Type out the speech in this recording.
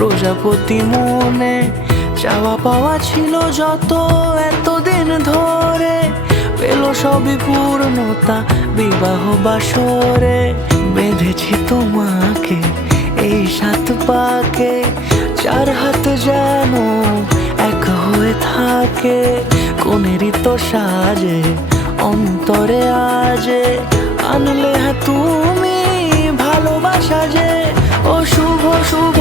প্রজাপতি মনে চাওয়া পাওয়া ছিল যত এতদিন ধরে, পেল সবই পূর্ণতা বিবাহ বাসরে। বেঁধেছি তোমাকে এই 7 পাকে, 4 হাত যেন এক হয়ে থাকে। কোনেরই তো সাজে অন্তরে আজে আনলে হ্যাঁ তুমি ভালোবাসা যে। ও শুভ শুভ